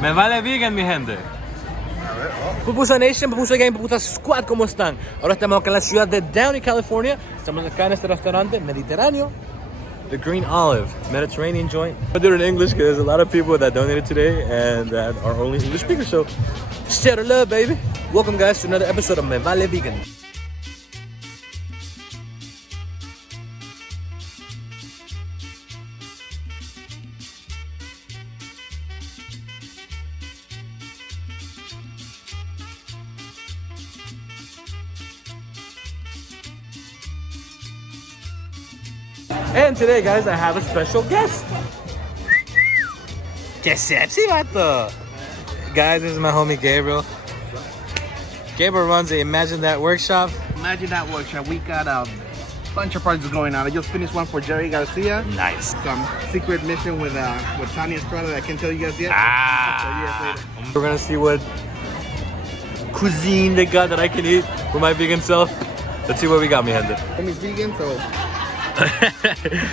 Me vale vegan, mi gente. Pupusa Nation, Pupusa Gang, Pupusa Squad, ¿cómo están? Ahora estamos acá en la ciudad de Downey, California. Estamos acá en este restaurante mediterráneo, the Green Olive Mediterranean joint. I did it in English because there's a lot of people that donated today and that are only English speakers. So, share the love, baby. Welcome, guys, to another episode of Me Vale Vegan. And today, guys, I have a special guest. Que sexy, vato. Guys, this is my homie Gabriel. Gabriel runs the Imagine That workshop. Imagine That workshop. We got a bunch of projects going on. I just finished one for Jerry Garcia. Nice. Some secret mission with Tanya Estrada that I can't tell you guys yet. We're gonna see what cuisine they got that I can eat for my vegan self. Let's see what we got, mi gente. He's vegan, so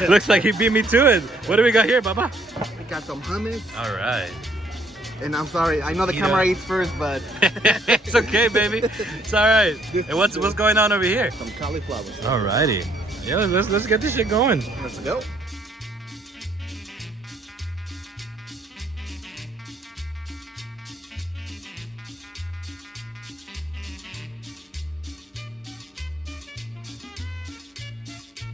looks like he beat me to it. What do we got here, Baba? we got some hummus. All right. And I'm sorry, I know the camera eats first, but It's okay, baby. It's all right. And what's going on over here? some cauliflower. All righty. Yeah, let's get this shit going. Let's go.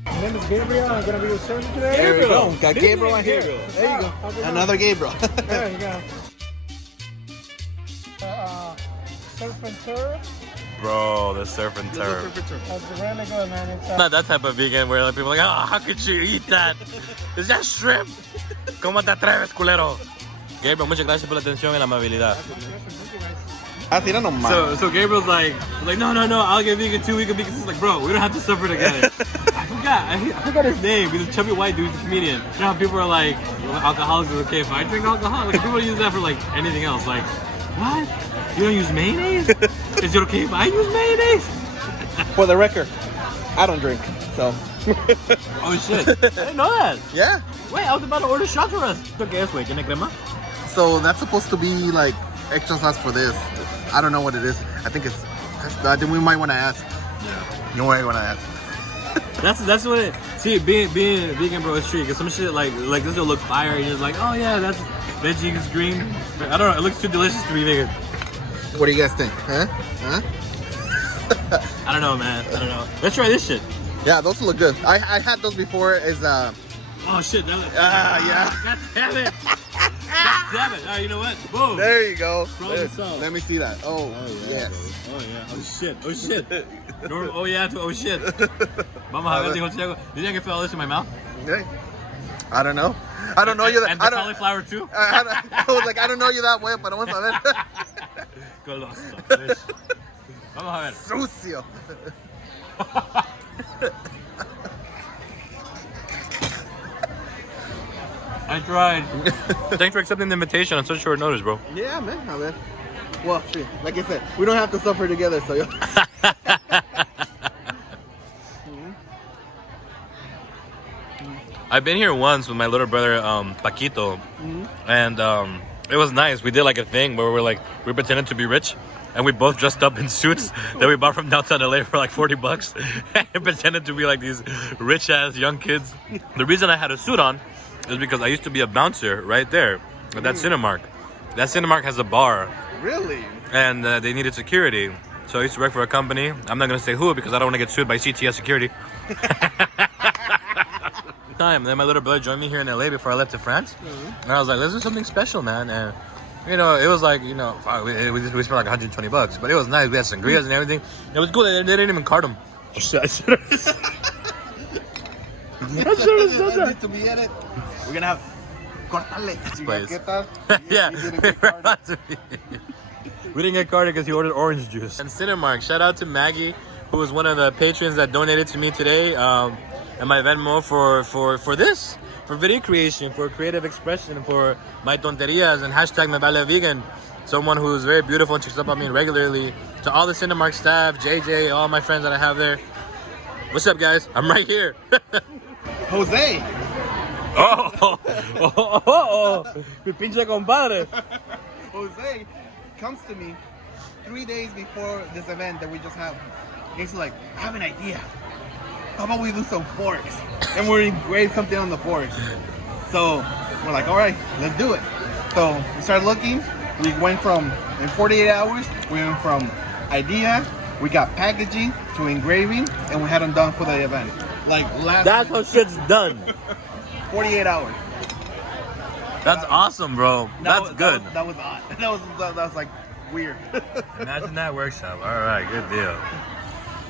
My name is Gabriel. I'm gonna be your servant today. There we go. Got Gabriel right here. Gabriel. There you go. Another Gabriel. There you go. Surf and turf. Bro, the surf and turf. That's really good, man. It's Not that type of vegan where like, people are like, oh, how could you eat that? Is that shrimp? ¿Cómo te atreves, culero? Gabriel, muchas gracias por la atención y la amabilidad. So Gabriel's like, no, I'll get vegan too. We can vegan. He's like, bro, we don't have to suffer together. I forgot his name. He's a chubby white dude, he's a comedian. You know how people are like, alcoholics is okay if I drink alcohol? Like people use that for like anything else. Like, what? You don't use mayonnaise? Is it okay if I use mayonnaise? For the record, I don't drink, so. Oh shit! I didn't know that. Yeah. Wait, I was about to order shots for us. ¿Qué es, güey? ¿Tiene crema? So that's supposed to be like extra sauce for this. I don't know what it is. I think it's. We might want to ask. Yeah. You might want to ask. That's what it. See, being vegan, bro, is tricky. Cause some shit like this will look fire, and you're just like, oh yeah, that's veggie is green. I don't know. It looks too delicious to be vegan. What do you guys think? Huh? I don't know, man. I don't know. Let's try this shit. Yeah, those look good. I had those before. Oh shit! That Yeah. God damn it! God damn it! Alright, you know what? Boom. There you go. Frozen salt. Let me see that. Oh, Yeah, yes. bro. Oh yeah. Oh shit. Oh shit. Oh yeah. Oh shit. Vamos a ver, dijo Thiago. You think I can fit all this in my mouth? Okay. I don't know. I don't know you. And the cauliflower too. I was like, I don't know you that way, but vamos a ver. Goloso. Vamos a ver. Sucio. I tried. Thanks for accepting the invitation on such short notice, bro. Yeah, man. A ver. Well, shit. Like I said, we don't have to suffer together, so. I've been here once with my little brother, Paquito, and it was nice. We did like a thing where we pretended to be rich, and we both dressed up in suits that we bought from downtown LA for like $40, and pretended to be like these rich ass young kids. The reason I had a suit on is because I used to be a bouncer right there at that Cinemark. That Cinemark has a bar. Really? And they needed security. So I used to work for a company. I'm not going to say who because I don't want to get sued by CTS security. Time. Then my little brother joined me here in LA before I left to France. And I was like, let's do something special, man. And, you know, it was like, you know, we spent like $120. But it was nice. We had sangrias and everything. It was cool. They didn't even card them. I should have said that. To be in it. We're going to have cortale. Place. Get that? Yeah. You didn't get carded. We didn't get carded because he ordered orange juice. And Cinemark, shout out to Maggie, who was one of the patrons that donated to me today, and my Venmo for this, for video creation, for creative expression, for my tonterías and hashtag me vale vegan. Someone who's very beautiful and checks up on me regularly. To all the Cinemark staff, JJ, all my friends that I have there. What's up, guys? I'm right here. Jose. Mi pinche compadre. Jose comes to me 3 days before this event that we just have. He's like, I have an idea. How about we do some forks? And we're engrave something on the forks. So we're like, all right, let's do it. So we started looking. We went from, in 48 hours, we went from idea, we got packaging to engraving, and we had them done for the event. Like That's how shit's done. 48 hours. That's awesome, bro. That's good. That was odd. That was like weird. Imagine that workshop. All right, good deal.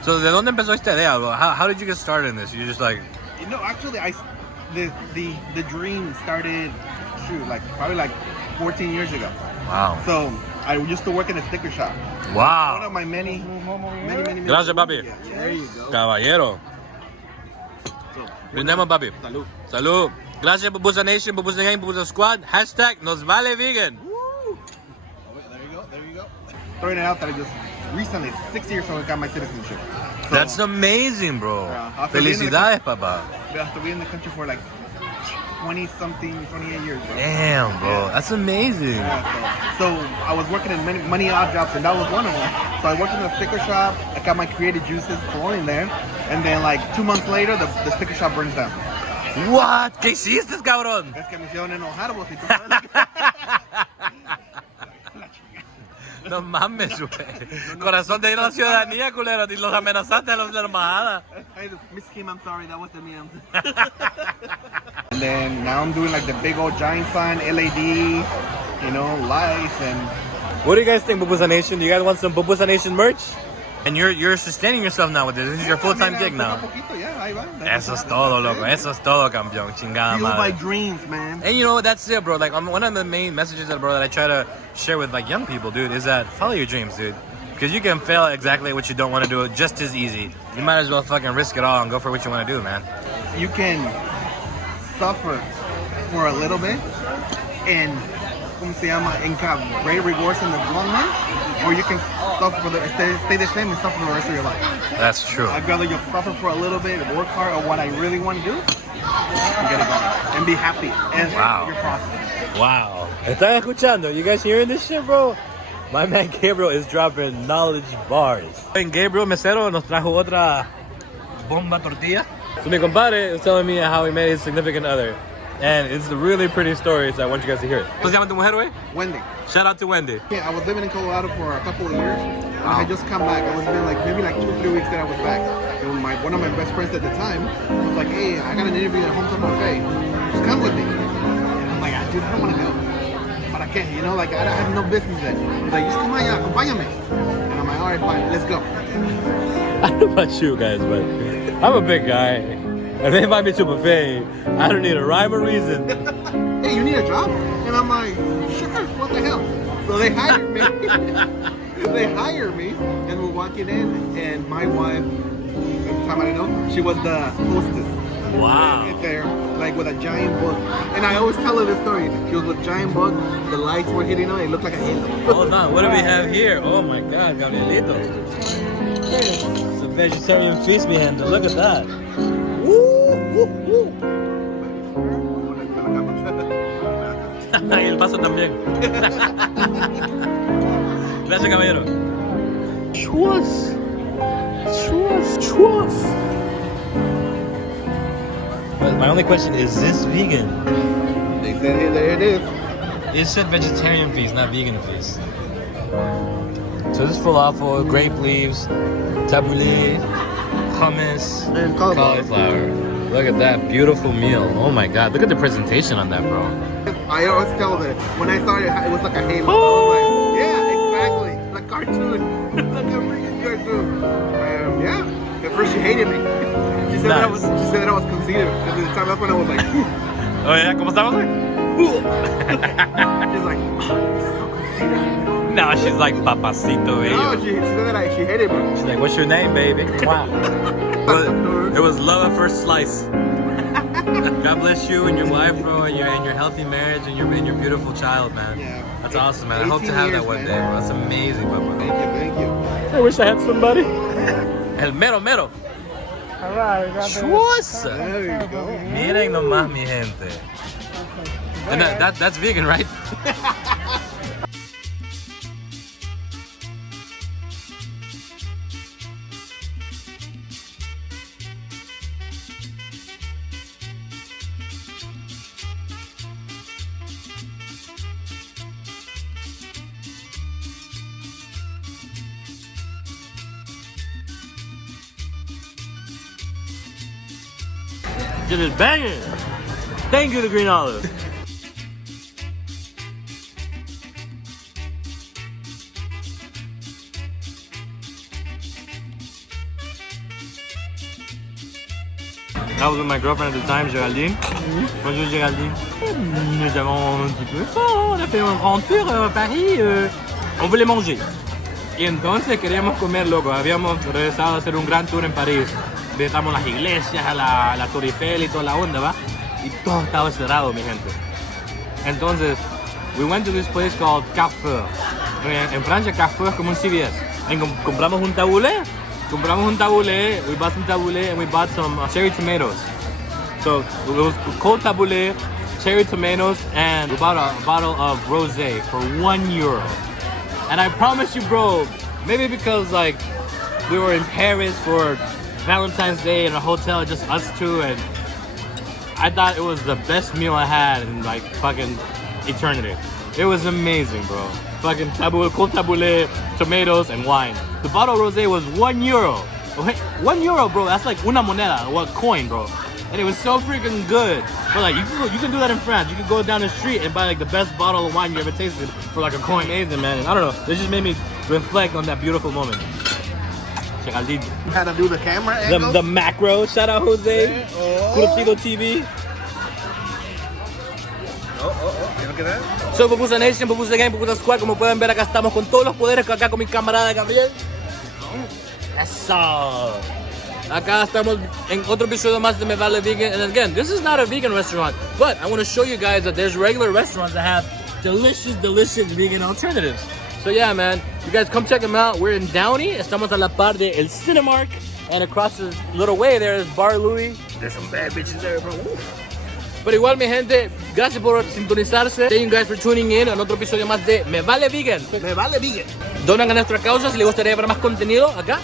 So, ¿de dónde empezó esta idea, bro? How did you get started in this? You just like... You know, actually, the dream started, probably like 14 years ago. Wow. So I used to work in a sticker shop. Wow. One of my many. Gracias, papi. Yeah, there you go. Caballero. So, Brindemos, papi. Salud. Salud. Gracias, Pupusa Nation, Pupusa Gang, Pupusa Squad. Hashtag nos vale vegan. Woo! There you go. Throwing it out that I just recently, 6 years ago, I got my citizenship. So, That's amazing, bro. after being in the Felicidades, papa. I have to be in the country for like 20-something, 28 years, bro. Damn, bro. That's amazing. Yeah, so I was working in many odd jobs, and that was one of them. So I worked in a sticker shop. I got my creative juices flowing there, and then like 2 months later, the sticker shop burns down. What? ¿Qué hiciste, cabrón? Es que me hicieron enojar, vos, y tú sabes. No mames, güey. Corazón te dio la ciudadanía, culero. Y los amenazaste a la embajada. Hey, Miss Kim, I'm sorry, that wasn't me. And then now I'm doing like the big old giant sign, LEDs, you know, lights, and What do you guys think, Pupusa Nation? Do you guys want some Pupusa Nation merch? And you're sustaining yourself now with this. This is your full-time gig now. Yeah, ahí va. Eso es todo, loco. Eso es todo, campeón. Chingada Fuel my madre. dreams, man. And you know what? That's it, bro. Like, one of the main messages that, bro, that I try to share with like young people, dude, is that follow your dreams, dude. Because you can fail at exactly what you don't want to do just as easy. You might as well fucking risk it all and go for what you want to do, man. You can suffer for a little bit and ¿cómo se llama? And have great rewards in the long run, or you can suffer for stay the same and suffer for the rest of your life. That's true. I'd rather you suffer for a little bit and work hard on what I really want to do and get it going and be happy and Wow. your process. Wow. ¿Están escuchando? You guys hearing this shit, bro? My man Gabriel is dropping knowledge bars. And Gabriel Mesero nos trajo otra bomba tortilla. So mi compadre was telling me how he met his significant other. And it's a really pretty story, so I want you guys to hear it. ¿Cómo se llama tu mujer, güey? Wendy. Shout out to Wendy. Yeah, I was living in Colorado for a couple of years. And I had just come back. I was been like maybe like 2 or 3 weeks that I was back. And one of my best friends at the time was like, hey, I got an interview at Hometown Buffet. Just come with me. And I'm like, dude, I don't want to go. But I can't, you know, like I have no business there. He's like, just come on, yeah, acompáñame. And I'm like, all right, fine, let's go. I don't know about you guys, but I'm a big guy. If they invite me to a buffet, I don't need a rhyme or reason. Hey, you need a job? And I'm like, sure, what the hell? So they hired me. They hired me, and we're walking in, and my wife, at the time I didn't know, she was the hostess. Wow. Right there, like with a giant book. And I always tell her this story. She was with a giant book, the lights were hitting on it, looked like a halo. Hold on, what do we have here? Oh my God, Gabrielito. It's a vegetarian feast, mi gente. Look at that. Y el paso también. Gracias, caballero. Chus. But my only question is this vegan? They said, hey, there it is. It said vegetarian feast, not vegan feast. So this is falafel, grape leaves, tabbouleh, hummus, And cauliflower. Look at that beautiful meal. Oh my God, look at the presentation on that, bro. I always tell that when I started, it was like a halo. I was like, yeah, exactly. Like cartoon. Like a freaking cartoon. Yeah. At first she hated me. She said, Nice. she said that I was conceited. And at the time, that's when I was like, Oh yeah, ¿cómo estamos? she's like, oh, so conceited. No, she's like papacito, No, baby. she said that she hated me. She's like, what's your name, baby? Wow. It was love at first slice. God bless you and your wife, bro, and your healthy marriage and your beautiful child, man. Yeah. That's awesome, man. I hope to have that one day, bro. That's amazing, papa. Thank you. I wish I had somebody. El mero mero. All right, we got the- Chuasa. There you go. Miren nomás, mi gente. And that's vegan, right? Shit is banging. Thank you to Green Olive. I was with my girlfriend at the time, Géraldine. Bonjour Géraldine. Nous avons un petit peu faim, on a fait un grand tour à Paris. On voulait manger. Y entonces queríamos comer, loco. Habíamos regresado a hacer un gran tour en París. Visitamos las iglesias, la Torre Eiffel y toda la onda, ¿va? Y todo estaba cerrado, mi gente. Entonces, we went to this place called Carrefour. En Francia, Carrefour es como un CVS. Y compramos un taboulet. We bought some taboulet and we bought some cherry tomatoes. So it was cold taboulet, cherry tomatoes, and we bought a bottle of rosé for €1. And I promise you, bro, maybe because like we were in Paris for Valentine's Day in a hotel, just us two, and I thought it was the best meal I had in like fucking eternity. It was amazing, bro. Fucking cold taboulet, tomatoes, and wine. The bottle of rosé was €1. Okay, €1, bro. That's like una moneda, or a coin, bro. And it was so freaking good. But like, you can do that in France. You can go down the street and buy like the best bottle of wine you ever tasted for like a coin. Amazing, man. And I don't know. This just made me reflect on that beautiful moment. Géraldine. You had to do the camera angle. The macro. Shout out Jose. Gordito TV. Look at that. So, Pupusa Nation, Pupusa Gang, Pupusa Squad. Como pueden ver, acá estamos con todos los poderes. Acá con mi camarada Gabriel. Eso. Acá estamos en otro episodio más de Me Vale Vegan. And again, this is not a vegan restaurant, but I want to show you guys that there's regular restaurants that have delicious vegan alternatives. So yeah, man, you guys come check them out. We're in Downey. Estamos a la par de El Cinemark. And across this little way there is Bar Louie. There's some bad bitches there, bro. Oof. Pero igual, mi gente, gracias por sintonizarse. Thank you guys for tuning in a otro episodio más de Me Vale Vegan. Me Vale Vegan. Donan a nuestra causa. Si les gustaría ver más contenido, acá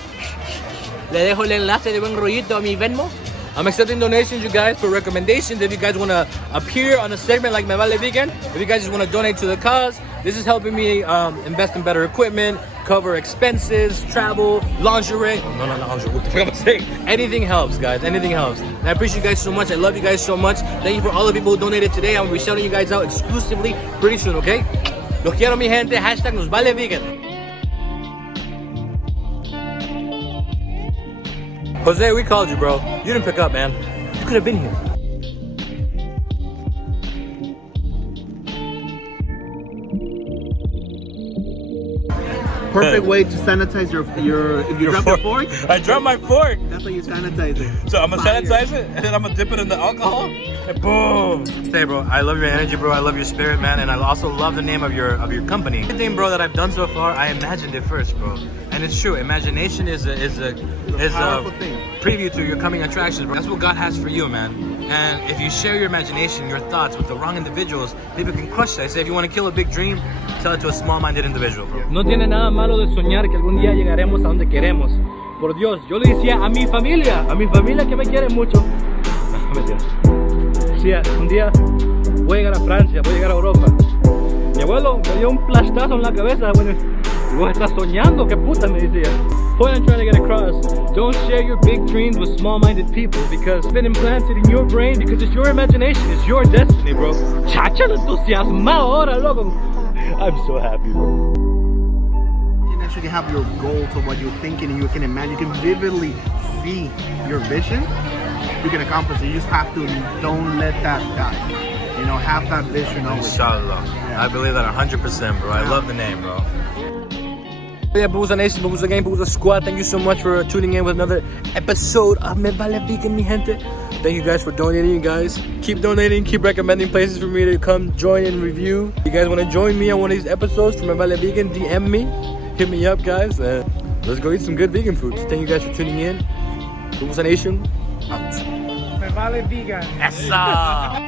le dejo el enlace de buen rollito a mi Venmo. I'm accepting donations, you guys, for recommendations. If you guys want to appear on a segment like Me Vale Vegan, if you guys just want to donate to the cause, this is helping me invest in better equipment, cover expenses, travel, lingerie. No, lingerie. What the fuck am I saying? Anything helps, guys. Anything helps. And I appreciate you guys so much. I love you guys so much. Thank you for all the people who donated today. I'm going to be shouting you guys out exclusively pretty soon, okay? Los quiero, mi gente. Hashtag nos vale vegan. Jose, we called you, bro. You didn't pick up, man. You could have been here. Perfect way to sanitize your if you drop your fork. I dropped my fork. That's how you sanitize it. So I'm gonna sanitize it and then I'm gonna dip it in the alcohol and boom. Hey bro, I love your energy, bro. I love your spirit, man, and I also love the name of your company. Everything, bro, that I've done so far, I imagined it first, bro. And it's true. Imagination is a preview to your coming attractions, bro. That's what God has for you, man. And if you share your imagination, your thoughts with the wrong individuals, people can crush that. I say if you want to kill a big dream, tell it to a small-minded individual, bro. No tiene nada malo de soñar que algún día llegaremos a donde queremos. Por Dios, yo le decía a mi familia que me quiere mucho. No, mentira. Decía, un día voy a llegar a Francia, voy a llegar a Europa. Mi abuelo me dio un plastazo en la cabeza. Bueno, vos estás soñando, qué puta, me decía. Point I'm trying to get across, don't share your big dreams with small-minded people because it's been implanted in your brain because it's your imagination, it's your destiny, bro. Chacha, lo entusiasmado ahora, loco. I'm so happy, bro. You can actually have your goals of what you're thinking and you can imagine, you can vividly see your vision. You can accomplish it. You just have to don't let that die. You know, have that vision always. Inshallah. Yeah. I believe that 100%, bro. I love the name, bro. Yeah, Pupusa Nation, Pupusa Gang, Pupusa Squad, thank you so much for tuning in with another episode of Me Vale Vegan, mi gente. Thank you guys for donating, you guys. Keep donating, keep recommending places for me to come join and review. If you guys want to join me on one of these episodes from Me Vale Vegan, DM me. Hit me up, guys. Let's go eat some good vegan food. Thank you guys for tuning in. Pupusa Nation, out. Me Vale Vegan. Essa!